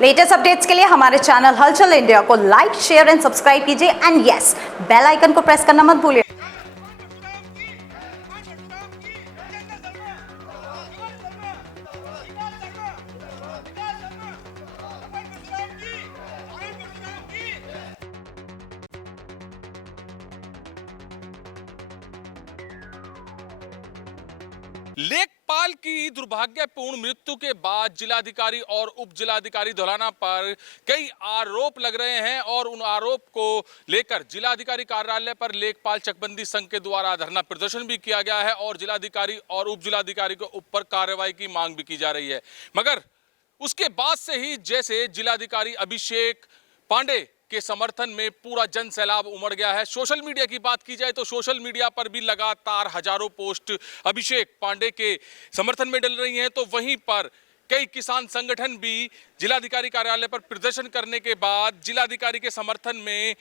Latest updates के लिए हमारे चैनल हलचल इंडिया को लाइक, शेयर एंड सब्सक्राइब कीजिए एंड यस, बेल आइकन को प्रेस करना मत भूलिए। लेखपाल की दुर्भाग्यपूर्ण मृत्यु के बाद जिलाधिकारी और उप जिलाधिकारी धौलाना पर कई आरोप लग रहे हैं और उन आरोप को लेकर जिलाधिकारी कार्यालय पर लेखपाल चकबंदी संघ के द्वारा धरना प्रदर्शन भी किया गया है और जिलाधिकारी और उप जिलाधिकारी के ऊपर कार्रवाई की मांग भी की जा रही है। मगर उसके बाद से ही जैसे जिलाधिकारी अभिषेक पांडे के समर्थन में पूरा जन सैलाब उमड़ गया है। सोशल मीडिया की बात की जाए तो सोशल मीडिया पर भी लगातार हजारों पोस्ट अभिषेक पांडे के समर्थन में डल रही हैं, तो वहीं पर कई किसान संगठन भी जिलाधिकारी कार्यालय पर प्रदर्शन करने के बाद जिलाधिकारी के समर्थन में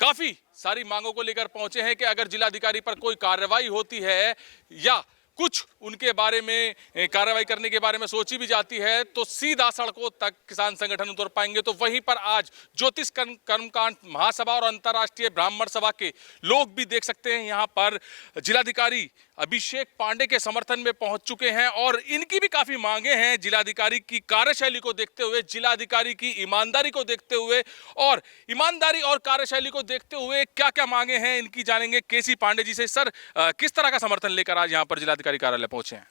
काफी सारी मांगों को लेकर पहुंचे हैं कि अगर जिलाधिकारी पर कोई कार्रवाई होती है या कुछ उनके बारे में कार्रवाई करने के बारे में सोची भी जाती है तो सीधा सड़कों तक किसान संगठन उतर पाएंगे। तो वहीं पर आज ज्योतिष कर्मकांड महासभा और अंतर्राष्ट्रीय ब्राह्मण सभा के लोग भी देख सकते हैं यहाँ पर जिलाधिकारी अभिषेक पांडे के समर्थन में पहुंच चुके हैं और इनकी भी काफी मांगे हैं जिलाधिकारी की कार्यशैली को देखते हुए, जिलाधिकारी की ईमानदारी को देखते हुए और ईमानदारी और कार्यशैली को देखते हुए क्या क्या मांगे हैं इनकी जानेंगे केसी पांडे जी से। सर, किस तरह का समर्थन लेकर आज यहाँ पर जिलाधिकारी कार्यालय पहुंचे हैं?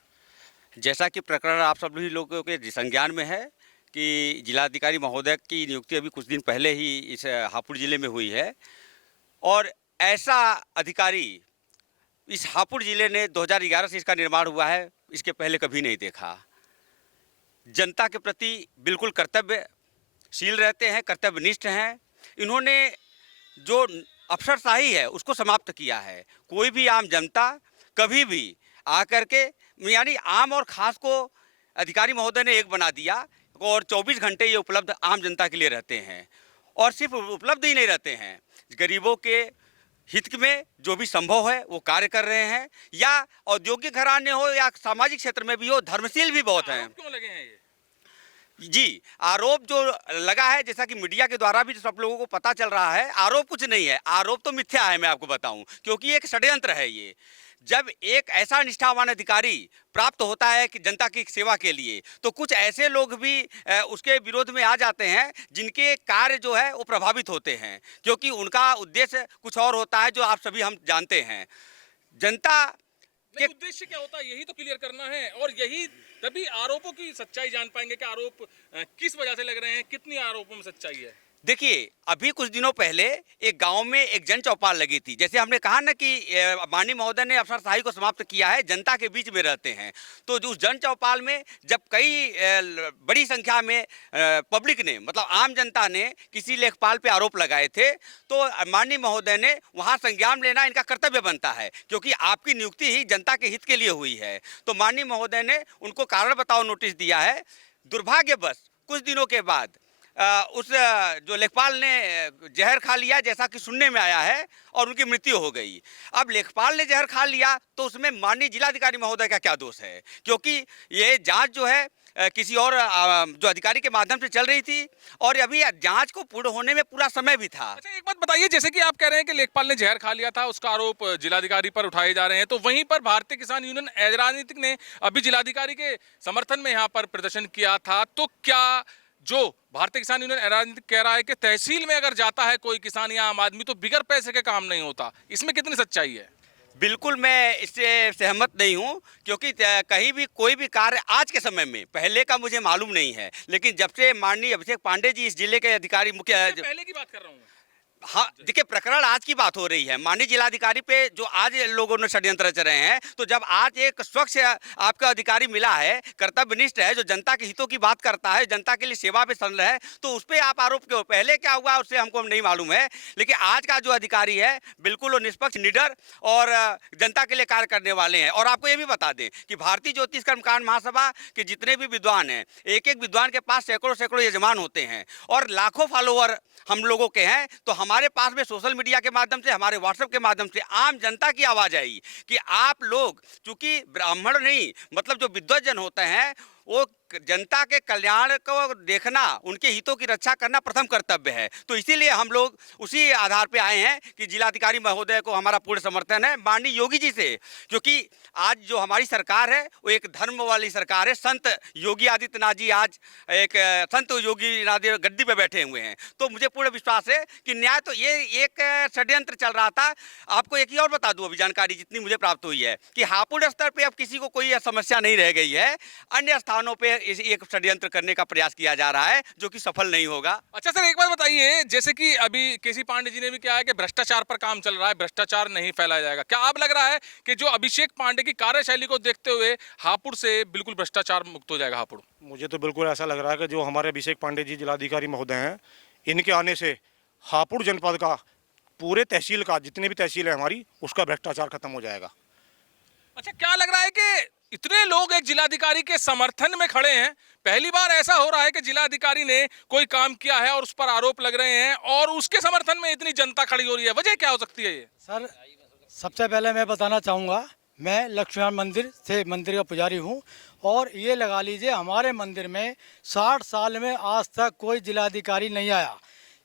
जैसा कि प्रकरण आप सभी लोगों के संज्ञान में है कि जिलाधिकारी महोदय की नियुक्ति अभी कुछ दिन पहले ही इस हापुड़ जिले में हुई है और ऐसा अधिकारी इस हापुड़ जिले ने 2011 से इसका निर्माण हुआ है, इसके पहले कभी नहीं देखा। जनता के प्रति बिल्कुल कर्तव्यशील रहते हैं, कर्तव्यनिष्ठ हैं। इन्होंने जो अफसरशाही है उसको समाप्त किया है। कोई भी आम जनता कभी भी आकर के यानी आम और खास को अधिकारी महोदय ने एक बना दिया और 24 घंटे ये उपलब्ध आम जनता के लिए रहते हैं और सिर्फ उपलब्ध ही नहीं रहते हैं, गरीबों के हित में जो भी संभव है वो कार्य कर रहे हैं, या औद्योगिक घराने हो या सामाजिक क्षेत्र में भी हो, धर्मशील भी बहुत हैं। क्यों लगे हैं ये? जी, आरोप जो लगा है, जैसा कि मीडिया के द्वारा भी सब लोगों को पता चल रहा है, आरोप कुछ नहीं है, आरोप तो मिथ्या है, मैं आपको बताऊं, क्योंकि एक षड्यंत्र है ये। जब एक ऐसा निष्ठावान अधिकारी प्राप्त होता है कि जनता की सेवा के लिए, तो कुछ ऐसे लोग भी उसके विरोध में आ जाते हैं जिनके कार्य जो है वो प्रभावित होते हैं, क्योंकि उनका उद्देश्य कुछ और होता है जो आप सभी हम जानते हैं। जनता के उद्देश्य क्या होता है यही तो क्लियर करना है और यही तभी आरोपों की सच्चाई जान पाएंगे कि आरोप किस वजह से लग रहे हैं, कितनी आरोपों में सच्चाई है। देखिए, अभी कुछ दिनों पहले एक गांव में एक जन चौपाल लगी थी। जैसे हमने कहा ना कि माननीय महोदय ने अफसरशाही को समाप्त किया है, जनता के बीच में रहते हैं, तो उस जन चौपाल में जब कई बड़ी संख्या में पब्लिक ने, मतलब आम जनता ने किसी लेखपाल पे आरोप लगाए थे, तो माननीय महोदय ने वहाँ संज्ञान लेना इनका कर्तव्य बनता है, क्योंकि आपकी नियुक्ति ही जनता के हित के लिए हुई है। तो माननीय महोदय ने उनको कारण बताओ नोटिस दिया है। दुर्भाग्यवश कुछ दिनों के बाद उस जो लेखपाल ने जहर खा लिया, जैसा कि सुनने में आया है, और उनकी मृत्यु हो गई। अब लेखपाल ने जहर खा लिया तो उसमें माननीय जिलाधिकारी महोदय का क्या दोष है, क्योंकि ये जांच जो है किसी और जो अधिकारी के माध्यम से चल रही थी और अभी जांच को पूर्ण होने में पूरा समय भी था। अच्छा, एक बात बताइए, जैसे कि आप कह रहे हैं कि लेखपाल ने जहर खा लिया था, उसका आरोप जिलाधिकारी पर उठाए जा रहे हैं, तो वहीं पर भारतीय किसान यूनियन राजनीतिक ने अभी जिलाधिकारी के समर्थन में यहाँ पर प्रदर्शन किया था, तो क्या जो भारतीय किसान यूनियन राजनीतिक कह रहा है कि तहसील में अगर जाता है कोई किसान या आम आदमी तो बिगर पैसे के काम नहीं होता, इसमें कितनी सच्चाई है? बिल्कुल मैं इससे सहमत नहीं हूं, क्योंकि कहीं भी कोई भी कार्य आज के समय में, पहले का मुझे मालूम नहीं है, लेकिन जब से माननीय अभिषेक पांडे जी इस जिले के अधिकारी मुख्य, पहले की बात कर रहा हूँ। हाँ, देखिए, प्रकरण आज की बात हो रही है। माननीय जिलाधिकारी पे जो आज लोगों ने षड्यंत्र रच रहे हैं, तो जब आज एक स्वच्छ आपका अधिकारी मिला है, कर्तव्यनिष्ठ है, जो जनता के हितों की बात करता है, जनता के लिए सेवा पे सन है, तो उस पर आप आरोप क्यों? पहले क्या हुआ उससे हमको नहीं मालूम है, लेकिन आज का जो अधिकारी है बिल्कुल वो निष्पक्ष, निडर और जनता के लिए कार्य करने वाले हैं। और आपको ये भी बता दें कि भारतीय ज्योतिष कर्मकांड महासभा के जितने भी विद्वान हैं, एक एक विद्वान के पास सैकड़ों सैकड़ों यजमान होते हैं और लाखों फॉलोअर हम लोगों के हैं। तो हमारे पास में सोशल मीडिया के माध्यम से, हमारे व्हाट्सएप के माध्यम से आम जनता की आवाज़ आई कि आप लोग, चूंकि ब्राह्मण नहीं, मतलब जो विद्वत जन होते हैं, वो जनता के कल्याण को देखना, उनके हितों की रक्षा करना प्रथम कर्तव्य है। तो इसीलिए हम लोग उसी आधार पे आए हैं कि जिलाधिकारी महोदय को हमारा पूर्ण समर्थन है, माननीय योगी जी से, क्योंकि आज जो हमारी सरकार है वो एक धर्म वाली सरकार है। संत योगी आदित्यनाथ जी आज एक संत योगी आदित्य गद्दी पे बैठे हुए हैं। तो मुझे पूर्ण विश्वास है कि न्याय तो ये एक षड्यंत्र चल रहा था। आपको एक ही और बता दूं, अभी जानकारी जितनी मुझे प्राप्त हुई है कि हापुड़ स्तर पे अब किसी को कोई समस्या नहीं रह गई है। अन्य स्थानों पे एक षड्यंत्र करने का प्रयास किया जा रहा है जो कि सफल नहीं होगा। अच्छा सर, एक बात बताइए, जैसे कि अभी केसी पांडे जी ने भी क्या है कि भ्रष्टाचार पर काम चल रहा है, भ्रष्टाचार नहीं फैलाया जाएगा। क्या आप लग रहा है कि जो अभिषेक पांडे की कार्यशैली को देखते हुए हापुड़ से बिल्कुल भ्रष्टाचार मुक्त हो जाएगा हापुड़? मुझे तो बिल्कुल ऐसा लग रहा है कि जो हमारे अभिषेक पांडे जी जिलाधिकारी महोदय हैं, इनके आने से हापुड़ जनपद का, पूरे तहसील का, जितने भी तहसील है हमारी, उसका भ्रष्टाचार खत्म हो जाएगा। अच्छा, क्या लग रहा है कि इतने लोग एक जिलाधिकारी के समर्थन में खड़े हैं? पहली बार ऐसा हो रहा है कि जिलाधिकारी ने कोई काम किया है और उस पर आरोप लग रहे हैं और उसके समर्थन में इतनी जनता खड़ी हो रही है। वजह क्या हो सकती है ये? सर, सबसे पहले मैं बताना चाहूँगा, मैं लक्ष्मीनारायण मंदिर से मंदिर का पुजारी हूँ और ये लगा लीजिए हमारे मंदिर में 60 साल में आज तक कोई जिलाधिकारी नहीं आया।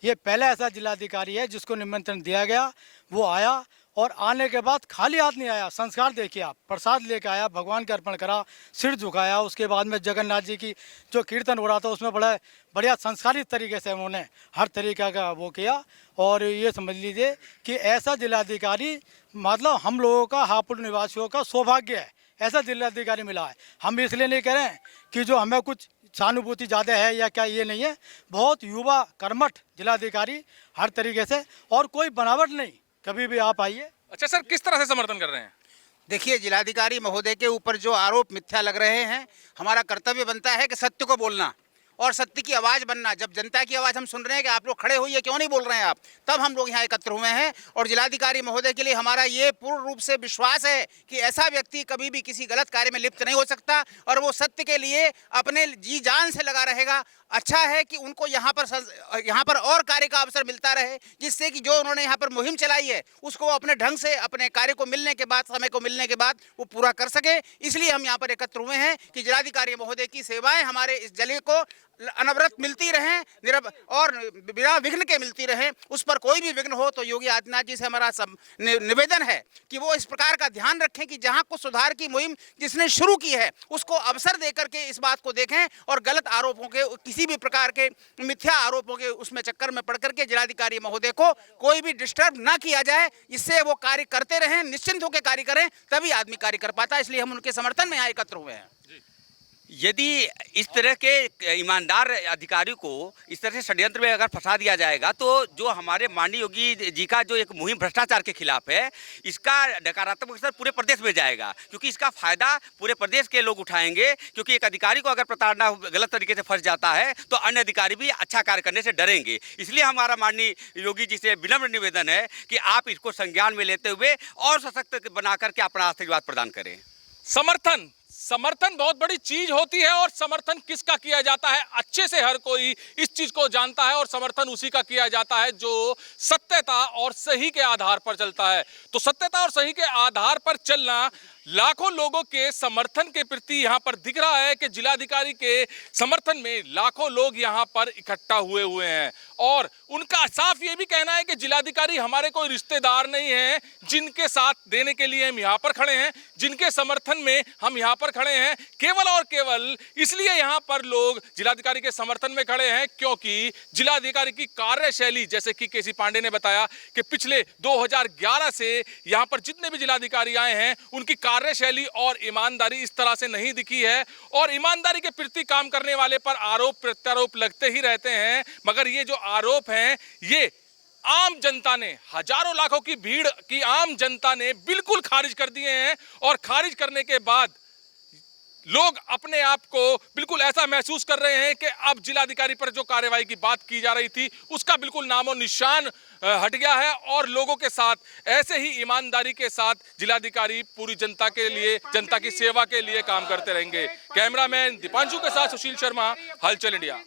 ये पहला ऐसा जिलाधिकारी है जिसको निमंत्रण दिया गया, वो आया और आने के बाद खाली हाथ नहीं आया। संस्कार देखिए आप, प्रसाद लेके आया, भगवान के अर्पण करा, सिर झुकाया। उसके बाद में जगन्नाथ जी की जो कीर्तन हो रहा था उसमें बड़ा बढ़िया संस्कारित तरीके से उन्होंने हर तरीका का वो किया। और ये समझ लीजिए कि ऐसा जिलाधिकारी मतलब हम लोगों का, हापुड़ निवासियों का सौभाग्य है, ऐसा जिलाधिकारी मिला है। हम इसलिए नहीं कह रहे हैं कि जो हमें कुछ सहानुभूति ज़्यादा है या क्या, ये नहीं है। बहुत युवा कर्मठ जिलाधिकारी हर तरीके से, और कोई बनावट नहीं। कभी भी आप आइए। अच्छा सर, किस तरह से समर्थन कर रहे हैं? देखिए, जिलाधिकारी महोदय के ऊपर जो आरोप मिथ्या लग रहे हैं, हमारा कर्तव्य बनता है कि सत्य को बोलना और सत्य की आवाज़ बनना। जब जनता की आवाज़ हम सुन रहे हैं कि आप लोग खड़े होइए, क्यों नहीं बोल रहे हैं आप, तब हम लोग यहाँ एकत्र हुए हैं। और जिलाधिकारी महोदय के लिए हमारा ये पूर्ण रूप से विश्वास है कि ऐसा व्यक्ति कभी भी किसी गलत कार्य में लिप्त नहीं हो सकता और वो सत्य के लिए अपने जी जान से लगा रहेगा। अच्छा है कि उनको यहाँ पर और कार्य का अवसर मिलता रहे, जिससे कि जो उन्होंने यहाँ पर मुहिम चलाई है उसको अपने ढंग से अपने कार्य को मिलने के बाद, समय को मिलने के बाद वो पूरा कर सके। इसलिए हम यहाँ पर एकत्र हुए हैं कि जिलाधिकारी महोदय की सेवाएं हमारे इस जिले को अनवरत मिलती रहें और बिना विघ्न के मिलती रहें। उस पर कोई भी विघ्न हो तो योगी आदित्यनाथ जी से हमारा निवेदन है कि वो इस प्रकार का ध्यान रखें कि जहां कुछ सुधार की मुहिम जिसने शुरू की है उसको अवसर देकर के इस बात को देखें और गलत आरोपों के, किसी भी प्रकार के मिथ्या आरोपों के उसमें चक्कर में पड़ करके जिलाधिकारी महोदय को कोई भी डिस्टर्ब ना किया जाए। इससे वो कार्य करते रहें, निश्चिंत होकर कार्य करें, तभी आदमी कार्य कर पाता है। इसलिए हम उनके समर्थन में यहाँ एकत्र हुए हैं। यदि इस तरह के ईमानदार अधिकारी को इस तरह से षड्यंत्र में अगर फंसा दिया जाएगा तो जो हमारे माननीय योगी जी का जो एक मुहिम भ्रष्टाचार के खिलाफ है, इसका नकारात्मक असर पूरे प्रदेश में जाएगा, क्योंकि इसका फायदा पूरे प्रदेश के लोग उठाएंगे। क्योंकि एक अधिकारी को अगर प्रताड़ना गलत तरीके से फंस जाता है तो अन्य अधिकारी भी अच्छा कार्य करने से डरेंगे। इसलिए हमारा माननीय योगी जी से विनम्र निवेदन है कि आप इसको संज्ञान में लेते हुए और सशक्त बना करके अपना आशीर्वाद प्रदान करें। समर्थन बहुत बड़ी चीज होती है और समर्थन किसका किया जाता है अच्छे से हर कोई इस चीज को जानता है और समर्थन उसी का किया जाता है जो सत्यता और सही के आधार पर चलता है। तो सत्यता और सही के आधार पर चलना लाखों लोगों के समर्थन के प्रति यहाँ पर दिख रहा है कि जिलाधिकारी के समर्थन में लाखों लोग यहाँ पर इकट्ठा हुए हैं और उनका साफ ये भी कहना है कि जिलाधिकारी हमारे कोई रिश्तेदार नहीं है जिनके साथ देने के लिए हम यहाँ पर खड़े हैं, जिनके समर्थन में हम यहाँ पर खड़े हैं, केवल और केवल इसलिए यहाँ पर लोग जिलाधिकारी के समर्थन में खड़े हैं क्योंकि जिलाधिकारी की कार्यशैली, जैसे कि केसी पांडे ने बताया कि पिछले 2011 से यहाँ पर जितने भी जिलाधिकारी आए हैं उनकी कार्यशैली और ईमानदारी इस तरह से नहीं दिखी है और ईमानदारी के प्रति काम करने वाले पर आरोप प्रत्यारोप लगते ही रहते हैं। मगर ये जो आरोप हैं ये आम जनता ने, हजारों लाखों की भीड़ की आम जनता ने बिल्कुल खारिज कर दिए हैं और खारिज करने के बाद लोग अपने आप को बिल्कुल ऐसा महसूस कर रहे हैं कि अब जिलाधिकारी पर जो कार्रवाई की बात की जा रही थी उसका बिल्कुल नामो निशान हट गया है और लोगों के साथ ऐसे ही ईमानदारी के साथ जिलाधिकारी पूरी जनता के लिए, जनता की सेवा के लिए काम करते रहेंगे। कैमरामैन दीपांशु के साथ सुशील शर्मा, हलचल इंडिया।